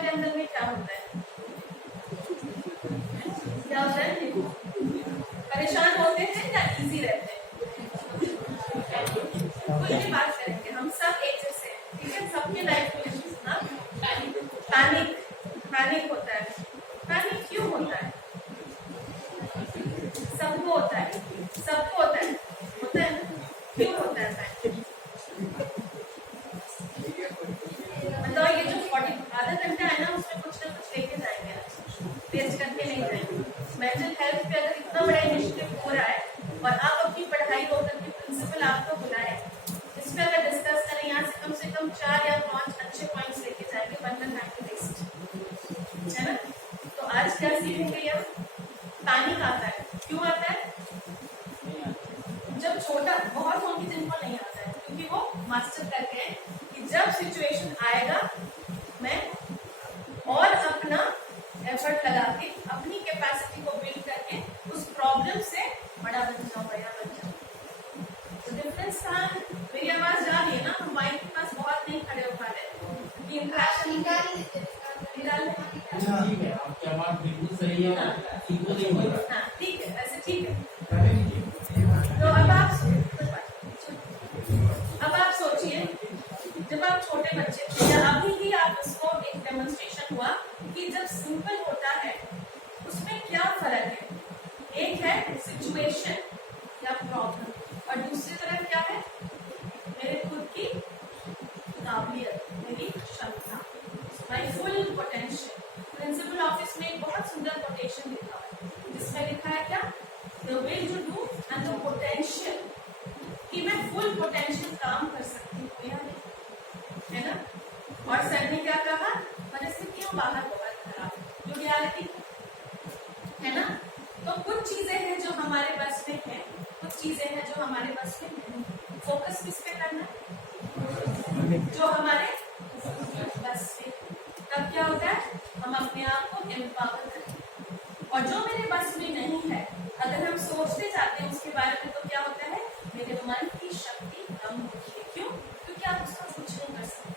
के अंदर में क्या होता है? क्या होता है? परेशान होते हैं या इजी रहते हैं? कुछ भी बात करेंगे, हम सब एक जैसे हैं, ठीक है? सबके लाइफ में ना पैनिक होता है। पैनिक क्यों होता है? सबको होता है, होता है ना? क्यों होता है पैनिक? मतलब ये जो 40 आधा घंटा है ना, उसमें कुछ ना कुछ लेके जाएंगे, वेस्ट करके नहीं जाएंगे। मेंटल हेल्थ पे अगर इतना बड़ा इनिशिएटिव हो रहा है और आप अपनी पढ़ाई होकर के प्रिंसिपल आपको बुलाए, इस पे अगर डिस्कस करें, यहाँ से कम 4 या 5 अच्छे पॉइंट्स लेके जाएंगे, वरना टाइम वेस्ट है ना। तो आज क्या सीखेंगे? हम पैनिक आता है, क्यों आता है? जब छोटा बहुत होंगे जिनको नहीं आता है, क्योंकि वो मास्टर करते हैं कि जब सिचुएशन आएगा मैं और अपना एफर्ट लगा के अपनी कैपेसिटी को बिल्ड करके उस प्रॉब्लम से बड़ा बन जाऊंगा। तो डिफरेंस था। मेरी आवाज जा रही है ना? हम माइक के पास बहुत नहीं खड़े हो पा रहे, इंप्रेशन आपकी आवाज बिल्कुल सही है, इको नहीं हो रहा। हाँ ठीक है, ऐसे ठीक है। तो अब आप सोचिए, जब आप छोटे बच्चे थे या अभी ही आप उसको एक डेमोन्स्ट्रेशन हुआ कि जब सिंपल होता है उसमें क्या फर्क है? एक है सिचुएशन या प्रॉब्लम और दूसरी तरफ क्या है? मेरे खुद की काबिलियत, मेरी क्षमता, my full potential. Principal office में एक बहुत सुंदर कोटेशन लिखा है, जिसमें लिखा है क्या? The will to do and the potential, कि मैं फुल पोटेंशियल काम कर सकती हूँ या नहीं, है ना। और सर ने क्या कहा? परिस्थितियों बाहर बहुत खराब, जो रियलिटी है ना। तो कुछ चीजें हैं जो हमारे बस में है, कुछ चीजें हैं जो हमारे बस में नहीं। फोकस किस पे करना है? जो हमारे बस में। तब क्या होता है? हम अपने आप को एम्पावर करते हैं। और जो मेरे बस में नहीं है, अगर हम सोचते जाते हैं उसके बारे में, तो क्या होता है? मेरे मन की शक्ति कम होती है। क्यों? क्योंकि आप उसका कुछ नहीं कर सकते।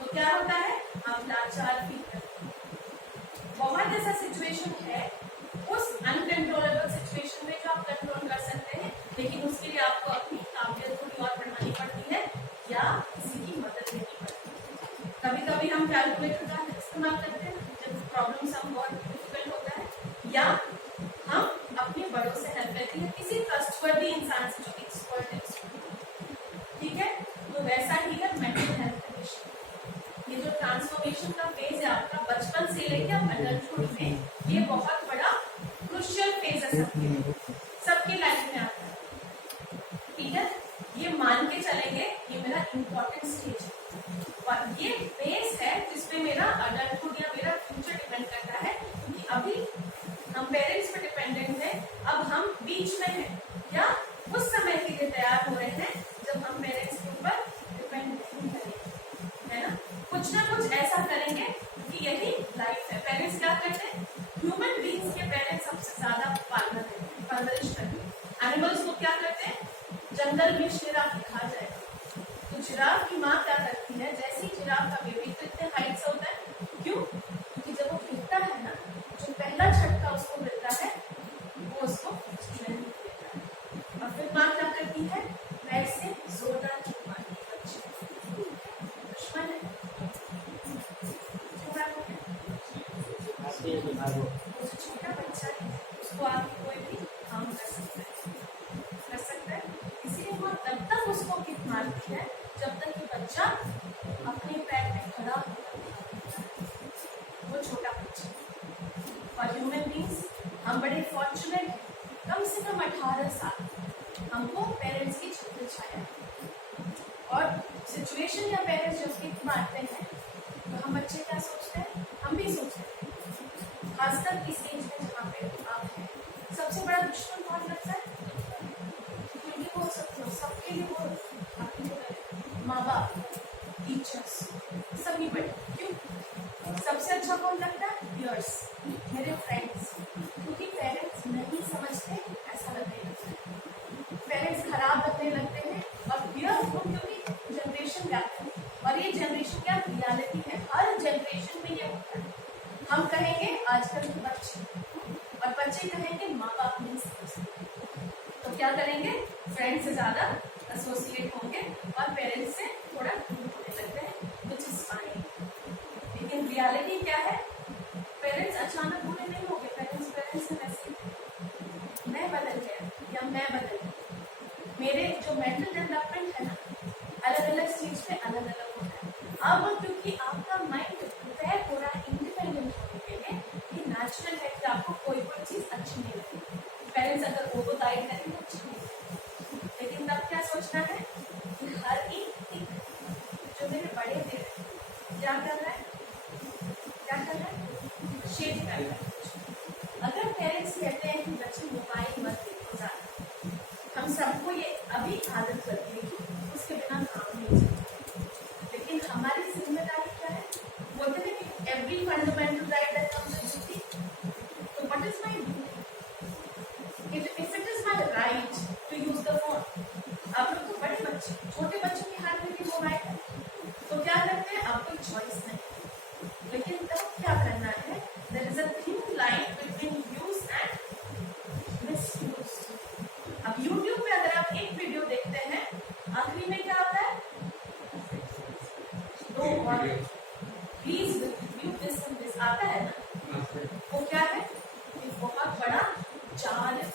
तो क्या होता है? आप लाचार फील करते हैं। बहुत ऐसा सिचुएशन है, उस अनकंट्रोलेबल सिचुएशन में जो आप कंट्रोल कर सकते हैं, लेकिन उसके लिए आपको अपनी काबिलियत थोड़ी और बढ़ानी पड़ती है या किसी की मदद लेनी पड़ती है। कभी कभी हम कैलकुलेटर का इस्तेमाल करते हैं जब प्रॉब्लम सम बहुत डिफिकल्ट होता है, या हम अपने बड़ों से हेल्प लेते हैं, किसी ट्रस्टवर्दी इंसान से जो एक्सपर्ट है। ठीक है, तो वैसा ही है मेंटल हेल्थ कंडीशन। ये जो ट्रांसफॉर्मेशन का फेज है आपका, बचपन से लेकर अडल्टहुड में, ये बहुत बड़ा क्रुशियल फेज है सबके लाइफ में आता है। ठीक है, ये मान के चलेंगे ये मेरा इंपॉर्टेंट स्टेज है और ये फेज है जिसपे मेरा अडल्टहुड या मेरा फ्यूचर डिपेंड करता है। क्योंकि अभी हम पेरेंट्स पे डिपेंडेंट हैं, अब हम बीच में हैं या उस समय के लिए तैयार हो रहे हैं जब हम पेरेंट्स के ऊपर डिपेंड नहीं करेंगे, है ना। कुछ ना कुछ ऐसा करेंगे कि यही लाइफ है। पेरेंट्स क्या करते हैं? ह्यूमन बीइंग्स के पेरेंट्स सबसे ज्यादा पालना देते हैं, परवरिश करते हैं। एनिमल्स को क्या करते हैं? जंगल में शेर आके खा जाएगा, तो जिराफ की माँ क्या करती है? जैसे ही जिराफ का बेबी तो इतने हाइट से होता है, क्यों? क्योंकि जब वो गिरता है ना, जो पहला झटका उसको मिलता है वो उसको स्ट्रेंथ देता है। और फिर माँ क्या करती है? पैर से जोरदार किक मारती है बच्चे को। दुश्मन है, छोटा बच्चा है, उसको आगे कोई भी काम कर सकता है। इसीलिए वो तब तक उसको किक मारती है जब तक कि बच्चा अपने पैर पे खड़ा होकर वो छोटा बच्चा। और ह्यूमन बीइंग्स हम बड़े फॉर्चुनेट हैं, कम से कम 18 साल हमको पेरेंट्स की छत्र छाया। और सिचुएशन या पेरेंट्स जब किक मारते हैं तो हम बच्चे क्या सोचते हैं? हम भी सोचते हैं, खासकर इस एज में जहाँ पे आप हैं। सबसे बड़ा दुश्मन कौन लगता है? क्योंकि वो सबके लिए वो माँ बाप, टीचर्स, सभी बड़े। क्यों? सबसे अच्छा कौन लगता है? पियर्स, मेरे फ्रेंड्स। क्योंकि पेरेंट्स नहीं समझते ऐसा लगने लगता है, पेरेंट्स खराब लगने लगते हैं। और पियर्स को क्योंकि जनरेशन जनरेशन गैप है, और ये जनरेशन गैप रियलिटी है, हर जनरेशन में ये होता है। हम कहेंगे आजकल के बच्चे, और बच्चे कहेंगे माँ बाप नहीं समझते, तो क्या करेंगे, फ्रेंड से ज्यादा एसोसिएट होंगे और पेरेंट्स से थोड़ा दूर होने लगते हैं, which is fine। लेकिन रियलिटी क्या है, पेरेंट्स अचानक बुरे नहीं हो गए, पेरेंट्स से वैसे मैं बदल गया या मैं बदल गया, मेरे जो मेंटल डेवलपमेंट है ना, अलग अलग स्टेज पे अलग अलग होता है। अब क्योंकि आपका माइंड प्रिपेयर हो रहा है इंडिपेंडेंट होने के लिए, ये नेचुरल है कि आपको कोई चीज अच्छी नहीं लगती, पेरेंट्स अगर ओवर गाइड करें तो अच्छी नहीं लगती, लेकिन तब क्या सोचना है कि हर एक जो मेरे बड़े दे रहे हैं क्या कर रहा है, शेड कर रहा है। अगर पेरेंट्स कहते हैं कि बच्चे मोबाइल मत देखो ज्यादा, हम सबको ये अभी आदत करती है कि उसके बिना काम नहीं चलता, लेकिन हमारी जिम्मेदारी क्या है, बोलते हैं कि every fundamental right that comes with duty, तो what is my duty if it is my right to use the phone. आप लोग तो बड़े बच्चे, छोटे बच्चों के हाथ में भी मोबाइल है, तो क्या करते हैं, आपको चॉइस नहीं, लेकिन तब क्या करना है, there is a thin line between use and misuse. अब YouTube पे अगर आप एक वीडियो देखते हैं, आखिरी में क्या होता है, please view this and this आता है ना, वो क्या है, एक बहुत बड़ा जाल है,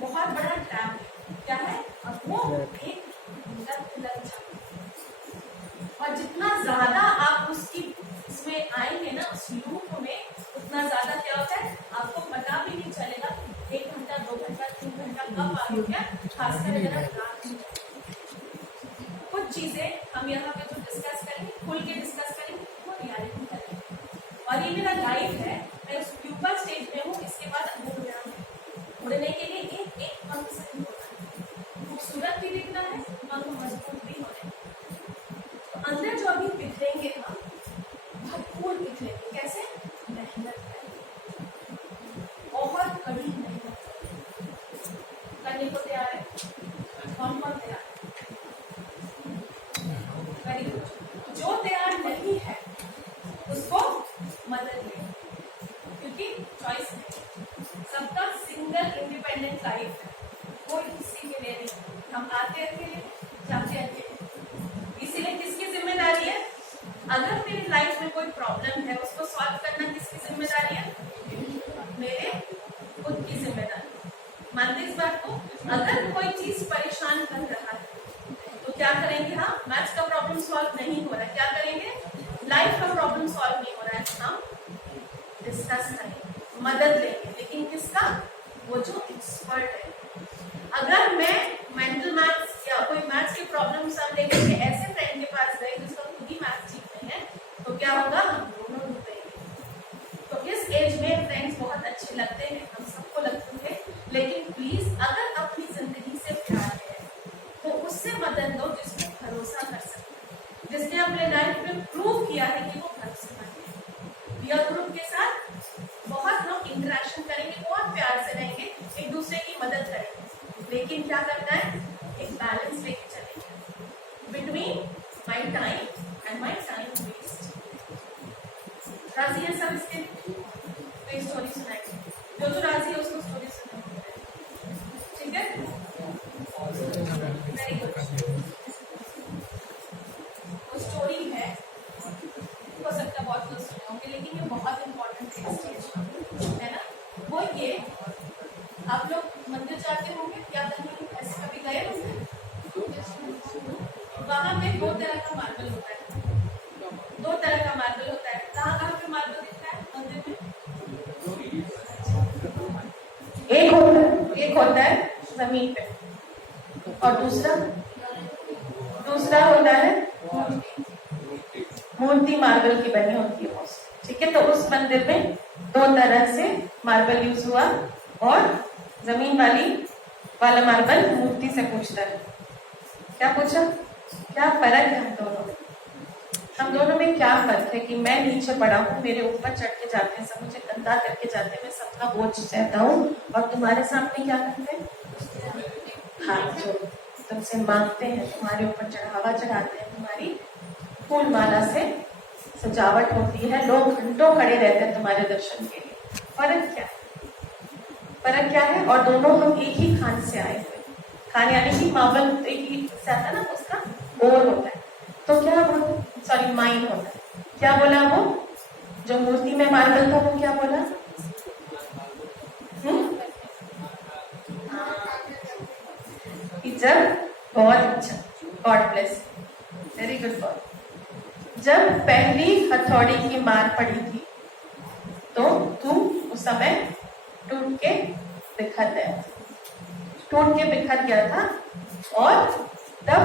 बहुत बड़ा ट्रैप क्या है, और वो एक लग जाता, और जितना ज्यादा आप उसकी इसमें आएंगे ना, उस लूप में, उतना ज्यादा क्या होता है, आपको पता भी नहीं चलेगा 1 घंटा 2 घंटा 3 घंटा कब आ गया, खासकर अगर आप रात में। कुछ चीजें हम यहाँ पे जो डिस्कस करेंगे, खुल के डिस्कस करेंगे, वो रियलिटी करेंगे, और ये मेरा लाइफ है, मैं उस प्यूपर स्टेज में हूँ, इसके बाद उड़ने के लिए एक पंख से नहीं होता है, खूबसूरत भी दिखना है, पंख मजबूत भी होने, तो अंदर जो अभी बिखरेंगे हम, भरपूर बिखरेंगे, कैसे, मेहनत करेंगे, बहुत कड़ी मेहनत करने को तैयार है, कौन कौन तैयार है, वेरी गुड। जो तैयार नहीं है उसको मदद लें, क्योंकि चॉइस नहीं, सबका सिंगल इंडिपेंडेंट लाइफ है, कोई किसी के लिए नहीं, हम आते अकेले जाते अकेले, इसीलिए किसकी जिम्मेदारी है, अगर मेरी लाइफ में कोई प्रॉब्लम है उसको सॉल्व करना किसकी जिम्मेदारी है, मेरे खुद की जिम्मेदारी। मानते इस बात को, अगर कोई चीज परेशान कर रहा है तो क्या करेंगे, हाँ, मैथ्स का प्रॉब्लम सॉल्व नहीं हो रहा है, क्या करेंगे, लाइफ का प्रॉब्लम सॉल्व नहीं हो रहा है, हम डिस्कस करेंगे, मदद लेंगे, लेकिन किसका, वो जो एक्सपर्ट है। अगर मैं मेंटल मैथ्स या कोई मैथ्स की प्रॉब्लम सॉल्व लेकर के ऐसे फ्रेंड के पास गए जिसका खुद ही मैथ्स ठीक नहीं है, तो क्या होगा, हम दोनों डूबेंगे। तो इस एज में फ्रेंड्स बहुत अच्छे लगते हैं, हम सबको लगते हैं, लेकिन प्लीज अगर अपनी जिंदगी से प्यार है तो उससे मदद दो जिसको भरोसा कर सकते हैं, जिसने अपने लाइफ में प्रूव किया है कि वो भरोसेमंद है। पीयर ग्रुप के साथ बहुत लोग इंटरेक्शन करेंगे, बहुत प्यार से रहेंगे, एक दूसरे की मदद करेंगे, लेकिन क्या करना है, एक बैलेंस लेके चलेंगे between my time and my time waste. राजी है सब इसके, कोई स्टोरी सुनाएंगे, जो राजी है उसको स्टोरी सुनाएंगे, ठीक है, वेरी गुड। वो स्टोरी है, हो सकता है बहुत लोग सुने होंगे, लेकिन ये बहुत इंपॉर्टेंट है ना, वो ये, आप लोग मंदिर जाते होंगे या कहीं ऐसे कभी गए होंगे, वहां पे 2 तरह का मार्बल होता है, 2 तरह का मार्बल होता है, कहाँ कहाँ पे मार्बल दिखता है मंदिर में, एक होता है जमीन पे, और दूसरा होता है मूर्ति मार्बल की बनी होती है, ठीक है। तो उस मंदिर में 2 तरह से मार्बल यूज हुआ, और जमीन वाला मार्बल मूर्ति से पूछता है, क्या पूछा, क्या फर्क है हम दोनों में क्या फर्क है, कि मैं नीचे पड़ा हूँ, मेरे ऊपर चढ़ के जाते हैं सब, मुझे गंदा करके जाते हैं, मैं सबका बोझ सहता हूँ, और तुम्हारे सामने क्या करते हैं, हाथ जोड़। तुमसे मांगते हैं, तुम्हारे ऊपर चढ़ावा चढ़ाते हैं, तुम्हारी फूल माला से सजावट होती है, लोग घंटों खड़े रहते हैं तुम्हारे दर्शन के लिए। फर्क क्या है? फर्क क्या है? और दोनों हम एक ही खान से आए हुए, खान यानी कि मार्बल एक ही से आता है ना, उसका ओर होता है। तो क्या बोलते, सॉरी माइन होता है। क्या बोला वो जो मूर्ति में मार्बल था, वो क्या बोला? कि जब बहुत अच्छा, God bless, very good for, जब पहली हथौड़ी की मार पड़ी थी तो तू उस समय टूट के बिखर गया, टूट के बिखर गया था। और तब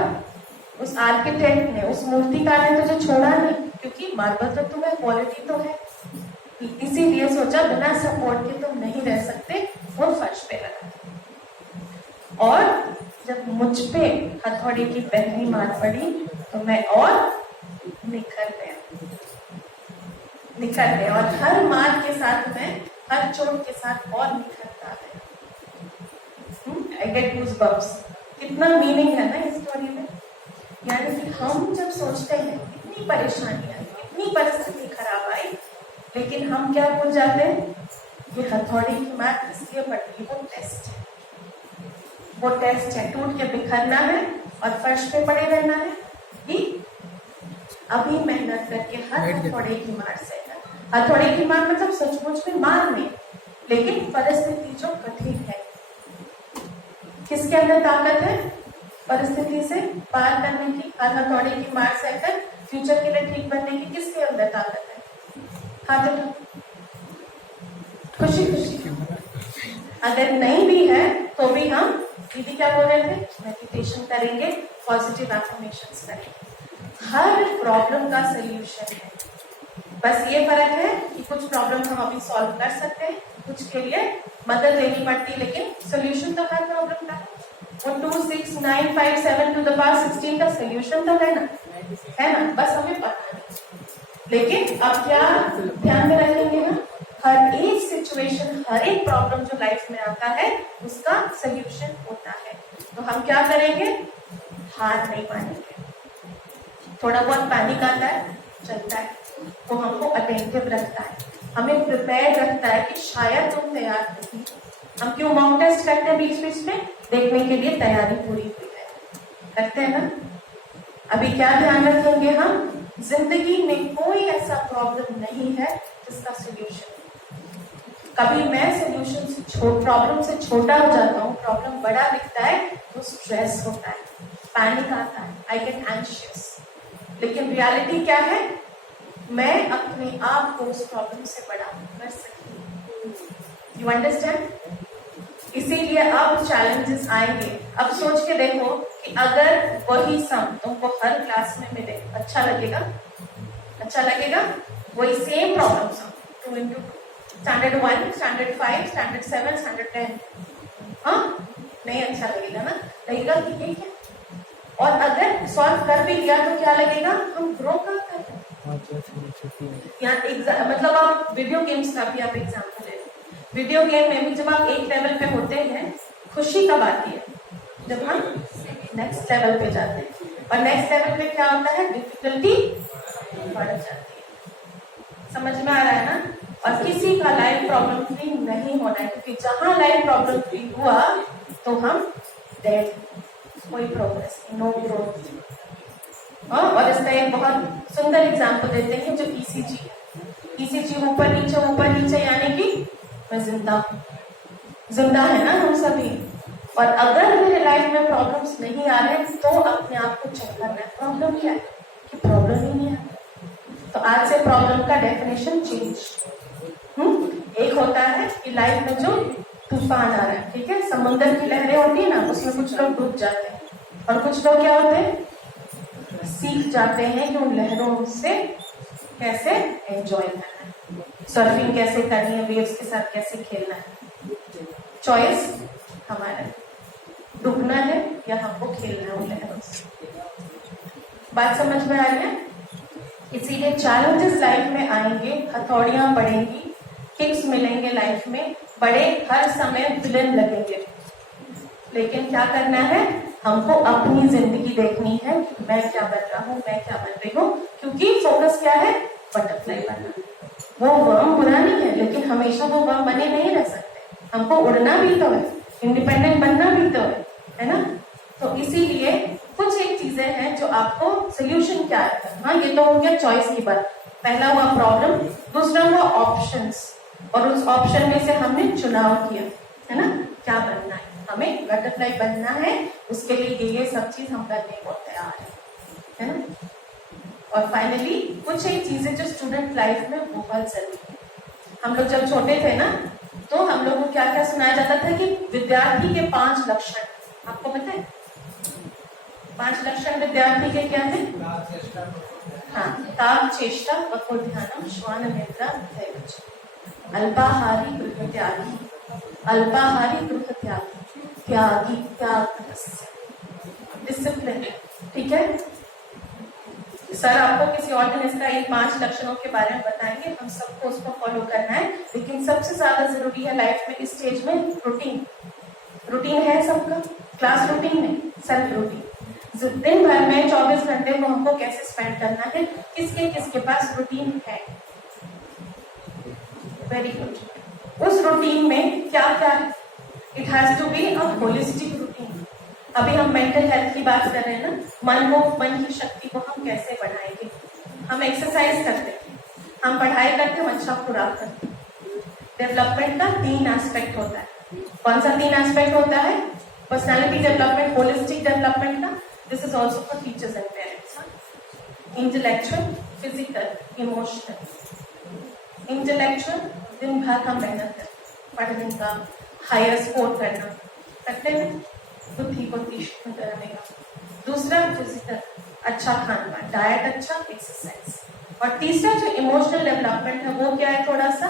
उस आर्किटेक्ट ने, उस मूर्तिकार ने तुझे छोड़ा नहीं, क्योंकि मार्बल तो तुम्हें क्वालिटी तो है, इसीलिए सोचा बिना सपोर्ट के तुम नहीं रह सकते, वो फर्श पे लगा। और जब मुझ पे हथौड़ी की पहली मार पड़ी तो मैं और निखर गया, और हर मार के साथ मैं, हर चोट के साथ और निखरता है। I get goosebumps. कितना मीनिंग है ना इस स्टोरी में। यानी कि हम जब सोचते हैं इतनी परेशानी आई, इतनी परिस्थिति खराब आई, लेकिन हम क्या भूल जाते हैं? ये हथौड़ी की मार इसलिए पड़ी, वो टेस्ट है, वो टेस्ट है। टूट के बिखरना है और फर्श पे पड़े रहना है कि अभी मेहनत करके हर हथौड़े की मार से, हथौड़े की मार मतलब सचमुच में मार नहीं, लेकिन परिस्थिति जो कठिन है, किसके अंदर ताकत है? परिस्थिति से पार करने की, हर हथौड़े की मार सहकर फ्यूचर के लिए ठीक बनने की किसके अंदर ताकत है? खातिर खुशी खुशी। अगर नहीं भी है तो भी हम, दीदी क्या बोल रहे थे, मेडिटेशन करेंगे, पॉजिटिव एफर्मेशंस करेंगे। हर प्रॉब्लम का सलूशन है, बस ये फर्क है कि कुछ प्रॉब्लम हम अभी सॉल्व कर सकते हैं, कुछ के लिए मदद लेनी पड़ती है, लेकिन सोल्यूशन तो हर प्रॉब्लम का है। वो 2 6 9 5 7 to the power 16 का सोल्यूशन तो है ना, बस हमें पता नहीं। लेकिन अब क्या ध्यान में रखेंगे ना, हर एक सिचुएशन, हर एक प्रॉब्लम जो लाइफ में आता है उसका सोल्यूशन होता है। तो हम क्या करेंगे? हार नहीं मानेंगे। थोड़ा बहुत पैनिक आता है, चलता है, तो हमको अटेंटिव रखता है, हमें प्रिपेयर रखता है कि शायद तुम तैयार नहीं। हम क्यों मॉक टेस्ट करते हैं बीच बीच में? देखने के लिए तैयारी पूरी हुई है, करते हैं ना। अभी क्या ध्यान रखेंगे हम? जिंदगी में कोई ऐसा प्रॉब्लम नहीं है जिसका सोल्यूशन, कभी मैं सोल्यूशन से प्रॉब्लम से छोटा हो जाता हूँ, प्रॉब्लम बड़ा दिखता है तो स्ट्रेस होता है, पैनिक आता है, आई गेट एंशियस। लेकिन रियलिटी क्या है? मैं अपने आप को उस प्रॉब्लम से बड़ा कर सकती हूँ। You understand? इसीलिए अब चैलेंजेस आएंगे। अब सोच के देखो कि अगर वही सम तुमको हर क्लास में मिले, अच्छा लगेगा? अच्छा लगेगा? वही same problem some 2 into 2, standard 1, standard 5, standard 7, standard 10, हाँ नहीं अच्छा लगेगा ना, लगेगा कि ये क्या। और अगर सॉल्व कर भी लिया तो क्या लगेगा? हम ग्रो कर रहे हैं। यहाँ मतलब आप वीडियो गेम्स का भी आप एग्जाम्पल ले, वीडियो गेम में भी जब आप एक लेवल पे होते हैं, खुशी कब आती है? जब हम नेक्स्ट लेवल पे जाते हैं, और नेक्स्ट लेवल पे क्या होता है? डिफिकल्टी बढ़ जाती है। समझ में आ रहा है ना? और किसी का लाइफ प्रॉब्लम फ्री नहीं होना है, क्योंकि जहां लाइफ प्रॉब्लम फ्री हुआ तो हम डेड, कोई प्रोग्रेस, नो ग्रोथ। और इसका एक बहुत सुंदर एग्जाम्पल देते हैं जो ईसीजी है। ईसीजी ऊपर नीचे यानी कि मैं जिंदा हूँ, जिंदा है ना हम सभी। और अगर मेरे लाइफ में प्रॉब्लम्स नहीं आ रहे तो अपने आप को चेक करना है, प्रॉब्लम क्या है? कि प्रॉब्लम ही नहीं है। तो आज से प्रॉब्लम का डेफिनेशन चेंज। एक होता है कि लाइफ में जो तूफान आ रहा है, ठीक है, समुद्र की लहरें होती है ना, उसमें कुछ लोग डूब जाते हैं, और कुछ लोग क्या होते हैं? सीख जाते हैं कि उन लहरों से कैसे एंजॉय करना है, सर्फिंग कैसे करनी है, वेव्स के साथ कैसे खेलना है। चॉइस हमारा, डूबना है या हमको खेलना है उन लहरों से। बात समझ में आ रही है? इसीलिए चैलेंजेस लाइफ में आएंगे, हथौड़ियां पड़ेंगी, किक्स मिलेंगे लाइफ में, बड़े हर समय विलन लगेंगे, लेकिन क्या करना है? हमको अपनी जिंदगी देखनी है कि मैं क्या बन रहा हूँ, मैं क्या बन रही हूँ, क्योंकि फोकस क्या है, बटरफ्लाई बनना। वो वर्म बुरा नहीं है, लेकिन हमेशा वो वर्म बने नहीं रह सकते, हमको उड़ना भी तो है, इंडिपेंडेंट बनना भी तो है ना। तो इसीलिए कुछ एक चीजें हैं जो आपको सोल्यूशन क्या है। हाँ, ये तो हो गया चॉइस की बात, पहला हुआ प्रॉब्लम, दूसरा हुआ ऑप्शंस, और उस ऑप्शन में से हमने चुनाव किया, है ना, क्या बनना है, हमें बटरफ्लाई बनना है, उसके लिए ये सब चीज हम करने को तैयार है ना। और फाइनली कुछ एक चीजें जो स्टूडेंट लाइफ में बहुत जरूरी है। हम लोग जब छोटे थे ना, तो हम लोग को क्या क्या सुनाया जाता था कि विद्यार्थी के 5 लक्षण, आपको पता है 5 लक्षण विद्यार्थी के क्या है? हाँ, ताग चेष्टा वको ध्यानम श्वान निद्रा धैर्य, अल्पाहारी गृह त्यागी, अल्पाहारी गृह त्यागी, त्यागी त्याग, डिसिप्लिन। ठीक है, सर आपको किसी और दिन इसका इन 5 लक्षणों के बारे में बताएंगे, हम सबको उसको फॉलो करना है। लेकिन सबसे ज्यादा जरूरी है लाइफ में इस स्टेज में रूटीन। रूटीन है सबका, क्लास रूटीन में, सेल्फ रूटीन। दिन भर में 24 घंटे को हमको कैसे स्पेंड करना है, किसके किसके पास रूटीन है? Very good. उस रूटीन में क्या क्या है? It has to be a holistic routine. अभी हम मेंटल हेल्थ की बात कर रहे हैं ना, मन की शक्ति को हम कैसे बढ़ाएंगे? हम एक्सरसाइज करते हैं, हम पढ़ाई करते हैं, अच्छा खुराक करते हैं। डेवलपमेंट का 3 एस्पेक्ट होता है। कौन सा 3 एस्पेक्ट होता है? पर्सनालिटी डेवलपमेंट, होलिस्टिक डेवलपमेंट का, this is also for teachers and parents. Intellectual, physical, emotional. Intellectual, दिन भर हम मेहनत करते, पढ़ने का, हायर स्कोर करना करते हैं, बुद्धि को तीक्ष्ण करने का। दूसरा फिजिकल, अच्छा खान पान, डाइट अच्छा, एक्सरसाइज। और तीसरा जो इमोशनल डेवलपमेंट है वो क्या है? थोड़ा सा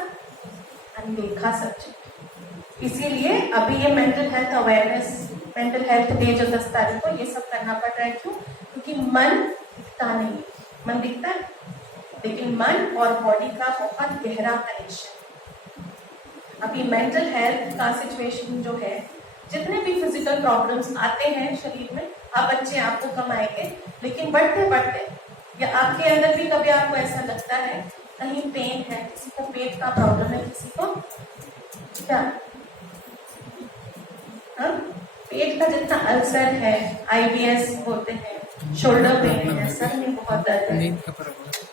अनदेखा सब्जेक्ट। इसीलिए अभी ये mental health awareness, mental health day जो 10 तारीख को, ये सब करना पड़ रहा है। क्यों? क्योंकि मन दिखता नहीं है, मन दिखता है लेकिन मन और बॉडी का बहुत गहरा कनेक्शन। अभी मेंटल हेल्थ का सिचुएशन जो है, जितने भी फिजिकल प्रॉब्लम्स आते हैं शरीर में, आप बच्चे आपको कम आएंगे, लेकिन बढ़ते बढ़ते, या आपके अंदर भी कभी आपको ऐसा लगता है कहीं पेन है, किसी को पेट का प्रॉब्लम है, किसी को क्या, हाँ? पेट का जितना अल्सर है, IBS होते हैं, शोल्डर पेन है, सर में बहुत दर्द है,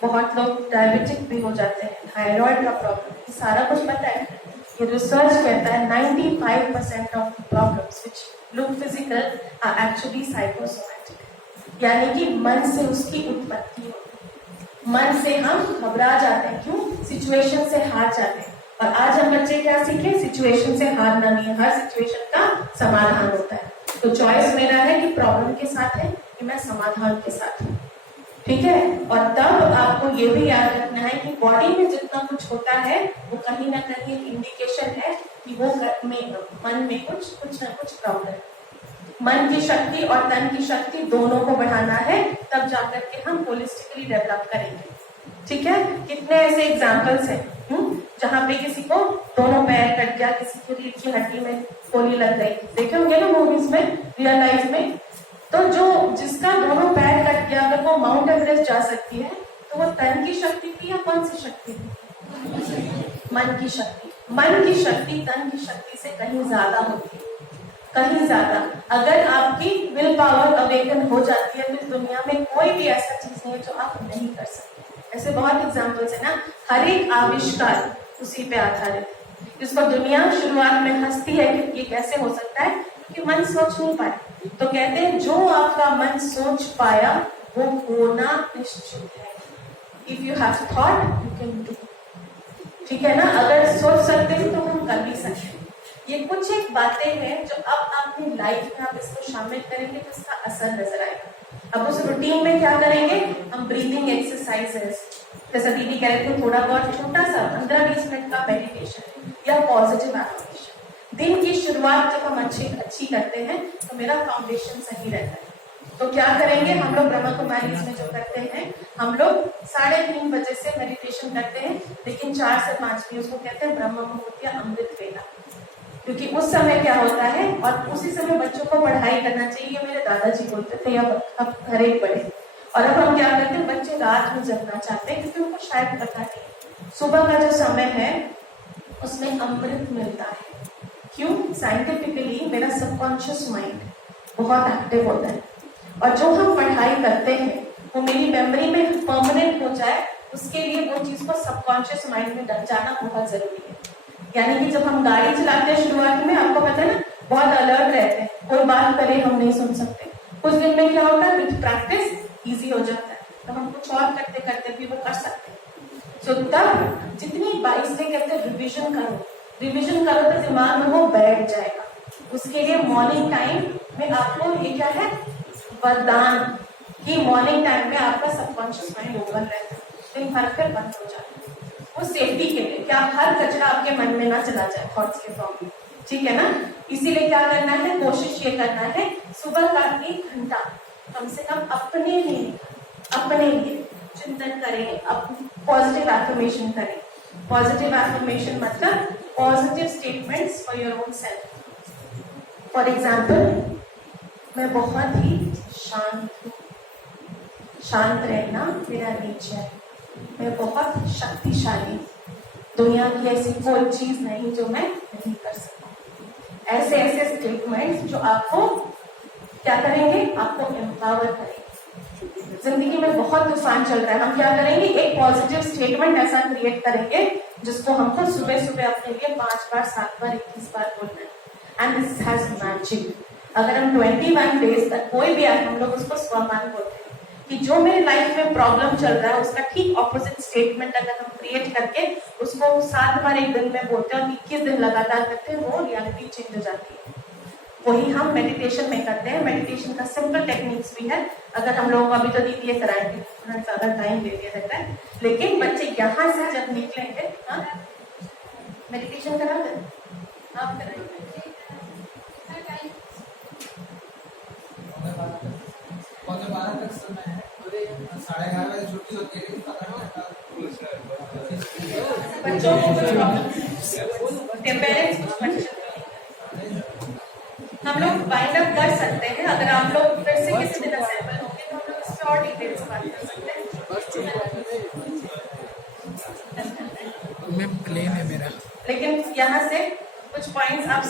बहुत लोग डायबिटिक भी हो जाते हैं, थायराइड का प्रॉब्लम, सारा कुछ पता है। ये रिसर्च कहता है 95% of problems which look physical are actually psychosomatic, यानी कि मन से उसकी उत्पत्ति होती है। मन से हम घबरा जाते हैं, क्यों? सिचुएशन से हार जाते हैं। और आज हम बच्चे क्या सीखे? सिचुएशन से हारना नहीं है, हर सिचुएशन का समाधान होता है। तो चॉइस मेरा है कि प्रॉब्लम के साथ है कि मैं समाधान के साथ हूँ। ठीक है, और तब आपको ये भी याद रखना है कि बॉडी में जितना कुछ होता है वो कहीं ना कहीं एक इंडिकेशन है कि वो मन में कुछ ना कुछ प्रॉब्लम है। मन की शक्ति और तन की शक्ति दोनों को बढ़ाना है, तब जाकर के हम होलिस्टिकली डेवलप करेंगे। ठीक है, कितने ऐसे एग्जाम्पल्स हैं जहाँ पे किसी को दोनों पैर कट गया, किसी की रीढ़ की हड्डी में गोली लग गई, देखे होंगे ना मूवीज में, रियल लाइफ में। तो जो जिसका दोनों पैर कट गया, अगर वो माउंट एवरेस्ट जा सकती है, तो वो तन की शक्ति थी या कौन सी शक्ति थी? मन की शक्ति। मन की शक्ति तन की शक्ति से कहीं ज्यादा होती है, कहीं ज्यादा। अगर आपकी विल पावर अवेकन हो जाती है, तो इस दुनिया में कोई भी ऐसा चीज नहीं है जो आप नहीं कर सकते। ऐसे बहुत एग्जाम्पल्स है ना, हर एक आविष्कार उसी पे आधारित है। जिसको दुनिया शुरुआत में हंसती है कि ये कैसे हो सकता है, कि मन सोच नहीं पाया। तो कहते हैं जो आपका मन सोच पाया वो होना निश्चित है। If you have thought you can do. ठीक है ना, अगर सोच सकते हैं तो हम कर भी सकते हैं। ये कुछ एक बातें हैं जो अब अपनी लाइफ में आप इसको शामिल करेंगे तो इसका असर नजर आएगा। अब उस रूटीन में क्या करेंगे? हम ब्रीदिंग एक्सरसाइजेस, जैसा दीदी कह रहे थे, थोड़ा बहुत छोटा सा 15-20 मिनट का मेडिटेशन या पॉजिटिव एफर्मेशन। दिन की शुरुआत जब हम अच्छी करते हैं तो मेरा फाउंडेशन सही रहता है। तो क्या करेंगे हम लोग? ब्रह्मा कुमारी में जो करते हैं, हम लोग 3:30 बजे से मेडिटेशन करते हैं, लेकिन 4 से 5 भी उसको कहते हैं ब्रह्म मुहूर्त या अमृत वेला। क्योंकि उस समय क्या होता है, और उसी समय बच्चों को पढ़ाई करना चाहिए, मेरे दादाजी बोलते थे, अब हर एक बड़े। और अब हम क्या करते हैं, बच्चे रात में जगना चाहते हैं क्योंकि उनको शायद पता नहीं सुबह का जो समय है उसमें अमृत मिलता है। क्यों? साइंटिफिकली मेरा सबकॉन्शियस माइंड बहुत एक्टिव होता है, और जो हम पढ़ाई करते हैं वो मेरी मेमोरी में परमानेंट हो जाए, उसके लिए वो चीज को सबकॉन्शियस माइंड में जाना बहुत जरूरी है। यानी कि जब हम गाड़ी चलाते हैं शुरुआत में, आपको पता है ना, बहुत अलर्ट रहते हैं, कोई बात करे हम नहीं सुन सकते। कुछ दिन में क्या होता है, विद प्रैक्टिस इजी हो जाता है, तो हम कुछ और करते करते भी वो कर सकते हैं। तो तब जितनी 22 से कहते हैं रिविजन करो तो दिमाग में वो बैठ जाएगा। उसके लिए मॉर्निंग टाइम में आपको ये क्या है, वरदान, कि मॉर्निंग टाइम में आपका सबकॉन्शियस माइंड ओपन रहता है, दिन भर फिर बंद हो जाता है। वो सेफ्टी के लिए, क्या हर कचरा आपके मन में ना चला जाए थॉट्स के फॉर्म में, ठीक है ना। इसीलिए क्या करना है, कोशिश ये करना है सुबह का 1 घंटा कम से कम अपने लिए चिंतन करें, पॉजिटिव एफर्मेशन करें। पॉजिटिव एफर्मेशन मतलब positive statements for your own self. For example, मैं बहुत ही शांत हूँ, शांत रहना मेरा नेचर है, मैं बहुत शक्तिशाली, दुनिया की ऐसी कोई चीज नहीं जो मैं नहीं कर सकता। ऐसे ऐसे स्टेटमेंट्स जो आपको क्या करेंगे, आपको एम्पावर करेंगे। जिंदगी में बहुत तूफान चल रहा है, हम क्या करेंगे, एक पॉजिटिव स्टेटमेंट ऐसा क्रिएट करेंगे जिसको हमको सुबह सुबह अपने लिए 5 बार 7 बार 21 बार बोलना है। And this has magic. अगर हम 21 डेज तक कोई भी हम लोग उसको स्वमान बोलते हैं कि जो मेरे लाइफ में प्रॉब्लम चल रहा है उसका ठीक ऑपोजिट स्टेटमेंट अगर हम क्रिएट करके उसको 7 बार एक दिन में बोलते हैं और 21 दिन लगातार करते हैं, वो रियलिटी चेंज हो जाती है। वही हम मेडिटेशन में करते हैं। मेडिटेशन का सिंपल टेक्निक्स भी है, अगर हम लोगों को अभी तो दीदी ये कराएंगे, थोड़ा ज्यादा टाइम ले लिया रहता है, लेकिन बच्चे यहाँ से जब निकलेंगे, हाँ मेडिटेशन करा दे आप कराएंगे। 12 तक समय है, 11:30 बजे छुट्टी होती है, बच्चों को कुछ प्रॉब्लम, पेरेंट्स कुछ क्वेश्चन हम लोग वाइंड अप कर सकते हैं। अगर आप लोग फिर से किसी दिन असेंबल होंगे तो हम लोग इस पर और डिटेल से बात कर सकते हैं। मैम क्लेम है मेरा, लेकिन यहाँ से कुछ पॉइंट्स आप